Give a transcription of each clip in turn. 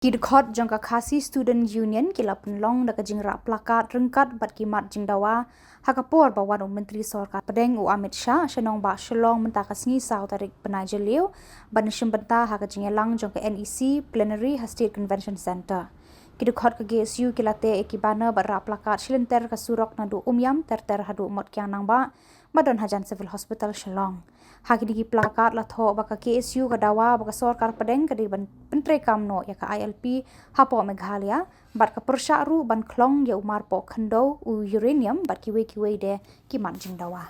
Dkhot jangka khasi student union kila penlong daga jingra Placard Ryngkat bat kimat Jingdawa Khubor bawan menteri sorkat pedeng Amit Shah Shenong ba Shillong mentakas ngisau tarik penaja liu ban syembenta haka jingelang jangka NEC plenary State Convention Center. Dkhot ke GSU kilate ekibana bara Placard shilenter kasurok nadu umyam terter hadu mot kyang nang ba badon hajan civil hospital Shillong. Haki digi Placard la tho baka GSU kadawa baka sorkar pedeng kadi pentre kamno ya ka ILP hapo Meghalaya bat ka persyaru ban klong ya umar po khendo u uranium bat kiwe de kiman Jingdawa.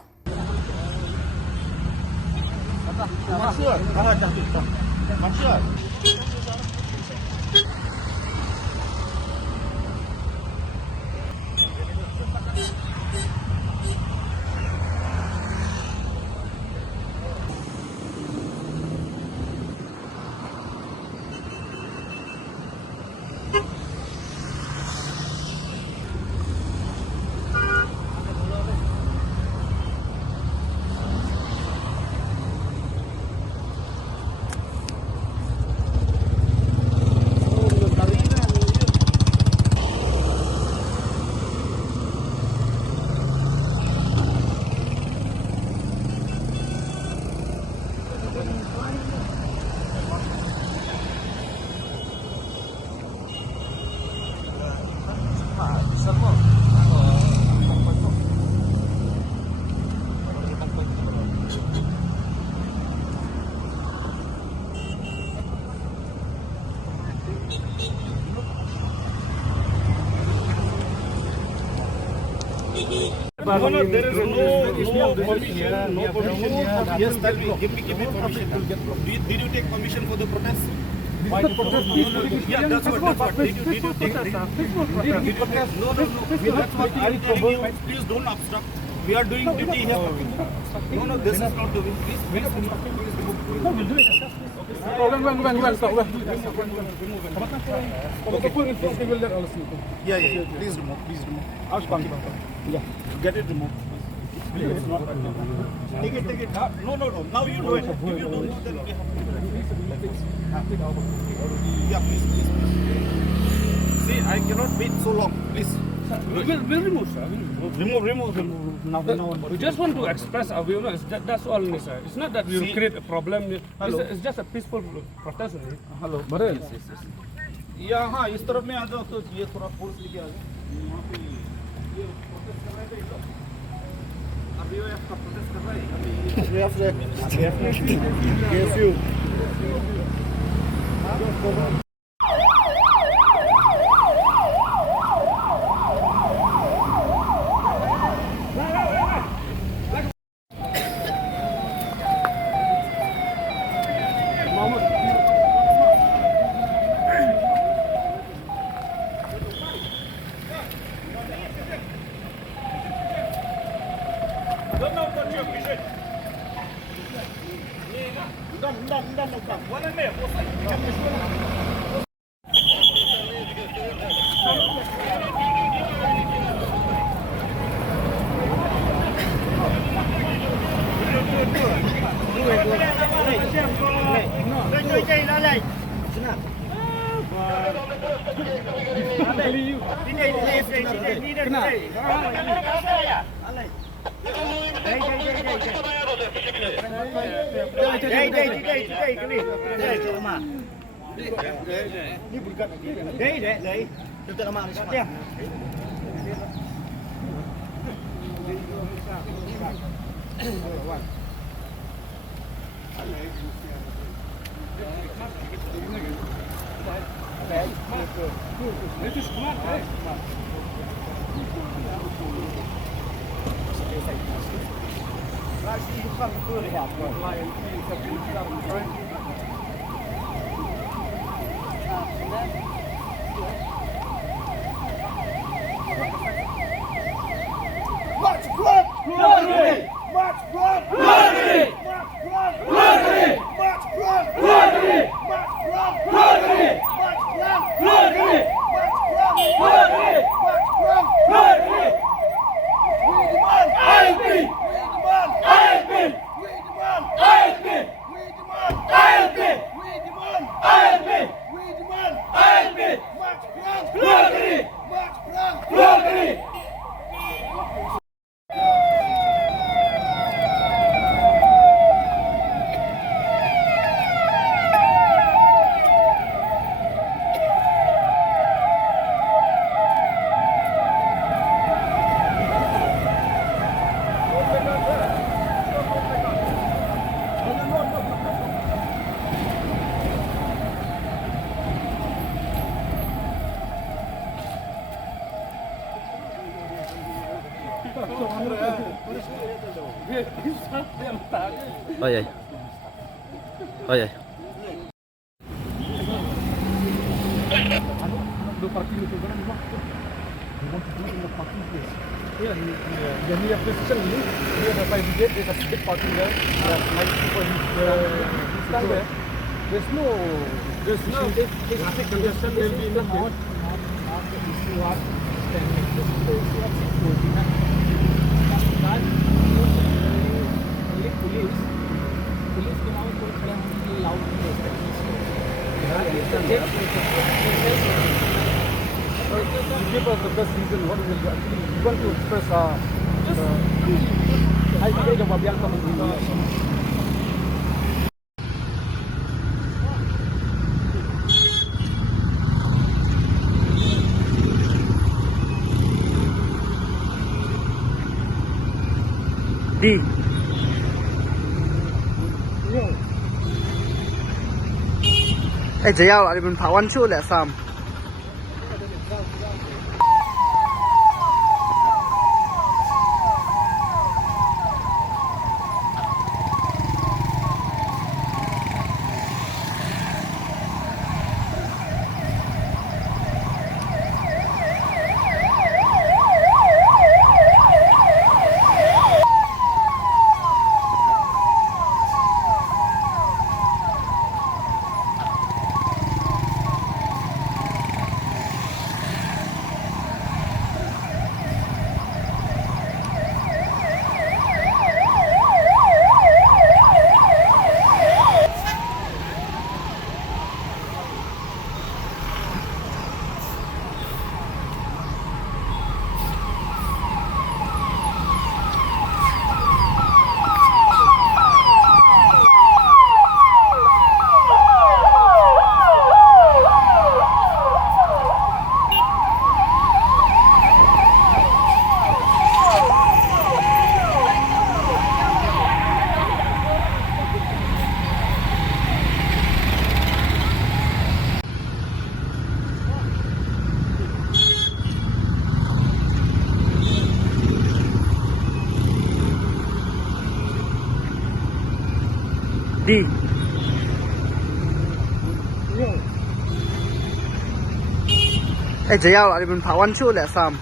No, there is no permission here. No permission here. Yes, tell me. Give me permission. Did you take permission for the protest? Why the protest? Yeah, that's what. Did you take? Did you protest? No. That's what I am telling you. Please don't obstruct. We are doing duty here. No, this is not the way. Please. No, we'll do it. Stop. Yeah. Please remove. Yeah. Get it removed. Please. Take it. No. Now you do it. If you don't do, then we have to. Yeah, please. See, I cannot wait so long. Please. We'll remove, sir. Remove. Now. We just want to express our view. That's all, sir. It's not that we will create a problem. It's just a peaceful protest. Hello. Yes. Yeah, हाँ इस तरफ में आ जाओ तो ये थोड़ा force लेके आ जाओ वहाँ पे ये प्रोटेस्ट कर रहे हैं अभी वो आपका प्रोटेस्ट कर रहे हैं We demand Ôi ơi. Ôi ơi. The parking itu kan memang we want to do in the parking place. Yeah, the near position ini dia ada 5 gate, there's a big parking there. Like people stand there. There's no traffic congestion will be in the gate. Not the issue of standing. The issue of security. That only police के नाम कोई खड़े होने के लिए loud नहीं होता give us the best reason what we want to express I think the Babian community. Đi. Ê, chỉ ao lại mình phá one chút lẹ Sam. Đi. Ê, chỉ ao lại mình phá one chút lẹ Sam.